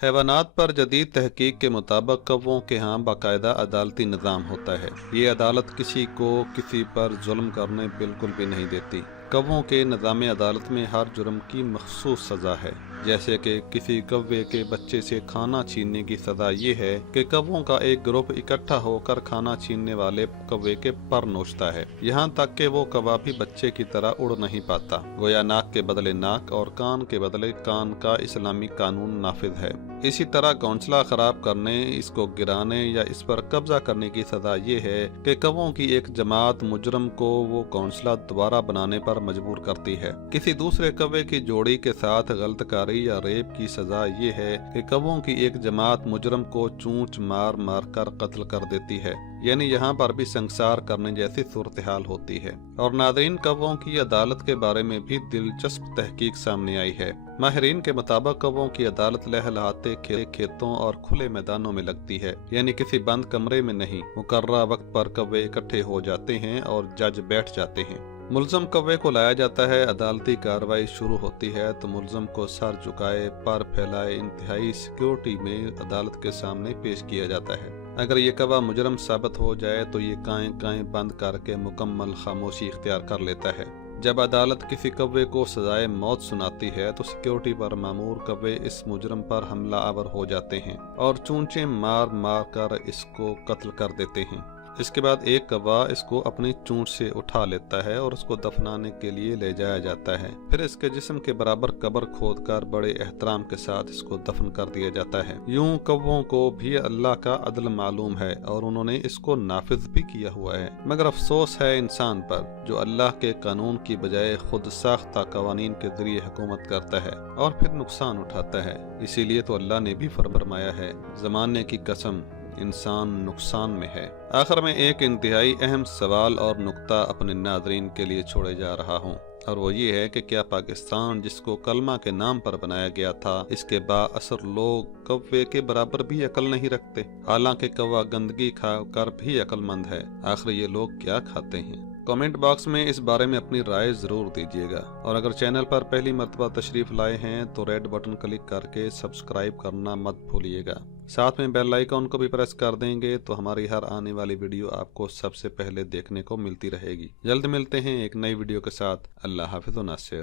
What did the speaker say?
हैवानात पर जदीद तहकीक के मुताबिक कौवों के यहाँ बाकायदा अदालती निज़ाम होता है। ये अदालत किसी को किसी पर जुल्म करने बिल्कुल भी नहीं देती। कौवों के निज़ाम अदालत में हर जुर्म की मखसूस सज़ा है। जैसे कि किसी कौवे के बच्चे से खाना छीनने की सज़ा ये है कि कौवों का एक ग्रुप इकट्ठा होकर खाना छीनने वाले कौवे के पर नोचता है, यहाँ तक कि वो कौवा भी बच्चे की तरह उड़ नहीं पाता। गोया नाक के बदले नाक और कान के बदले कान का इस्लामी कानून नाफिज है। इसी तरह घोंसला खराब करने, इसको गिराने या इस पर कब्जा करने की सजा ये है कि कौवों की एक जमात मुजरम को वो घोंसला दोबारा बनाने पर मजबूर करती है। किसी दूसरे कौवे की जोड़ी के साथ गलतकारी या रेप की सजा ये है कि कौवों की एक जमात मुजरम को चूंच मार मार कर कत्ल कर देती है। यानी यहाँ पर भी संसार करने जैसी सूरत हाल होती है। और नादरीन, कौवों की अदालत के बारे में भी दिलचस्प तहकीक सामने आई है। माहिरीन के मुताबिक कौवों की अदालत लहलहाते खेतों और खुले मैदानों में लगती है, यानी किसी बंद कमरे में नहीं। मुकर्रा वक्त पर कौवे इकट्ठे हो जाते हैं और जज बैठ जाते हैं। मुलजम कौवे को लाया जाता है। अदालती कार्रवाई शुरू होती है तो मुलजम को सर झुकाए, पर फैलाए, इंतहाई सिक्योरिटी में अदालत के सामने पेश किया जाता है। अगर ये कौवा मुजरम साबित हो जाए तो ये काएं बंद करके मुकम्मल खामोशी इख्तियार कर लेता है। जब अदालत किसी कौवे को सजाए मौत सुनाती है तो सिक्योरिटी पर मामूर कौवे इस मुजरम पर हमला आवर हो जाते हैं और चूंचे मार मार कर इसको कत्ल कर देते हैं। इसके बाद एक कौवा इसको अपनी चूंच से उठा लेता है और उसको दफनाने के लिए ले जाया जाता है। फिर इसके जिस्म के बराबर कब्र खोदकर बड़े एहतराम के साथ इसको दफन कर दिया जाता है। यूं कौवों को भी अल्लाह का अदल मालूम है और उन्होंने इसको नाफिज भी किया हुआ है। मगर अफसोस है इंसान पर, जो अल्लाह के कानून की बजाय खुद साख्ता कवानीन के जरिए हुकूमत करता है और फिर नुकसान उठाता है। इसीलिए तो अल्लाह ने भी फरमाया है, जमाने की कसम, इंसान नुकसान में है। आखिर में एक इंतहाई अहम सवाल और नुक्ता अपने नाज़रीन के लिए छोड़े जा रहा हूँ, और वो ये है कि क्या पाकिस्तान, जिसको कलमा के नाम पर बनाया गया था, इसके बाअसर लोग कौवे के बराबर भी अकल नहीं रखते? हालांकि कौवा गंदगी खा कर भी अक्लमंद है। आखिर ये लोग क्या खाते हैं? कमेंट बॉक्स में इस बारे में अपनी राय जरूर दीजिएगा। और अगर चैनल पर पहली मर्तबा तशरीफ लाए हैं तो रेड बटन क्लिक करके सब्सक्राइब करना मत भूलिएगा। साथ में बेल आइकन को भी प्रेस कर देंगे तो हमारी हर आने वाली वीडियो आपको सबसे पहले देखने को मिलती रहेगी। जल्द मिलते हैं एक नई वीडियो के साथ। अल्लाह हाफिज़ व नासिर।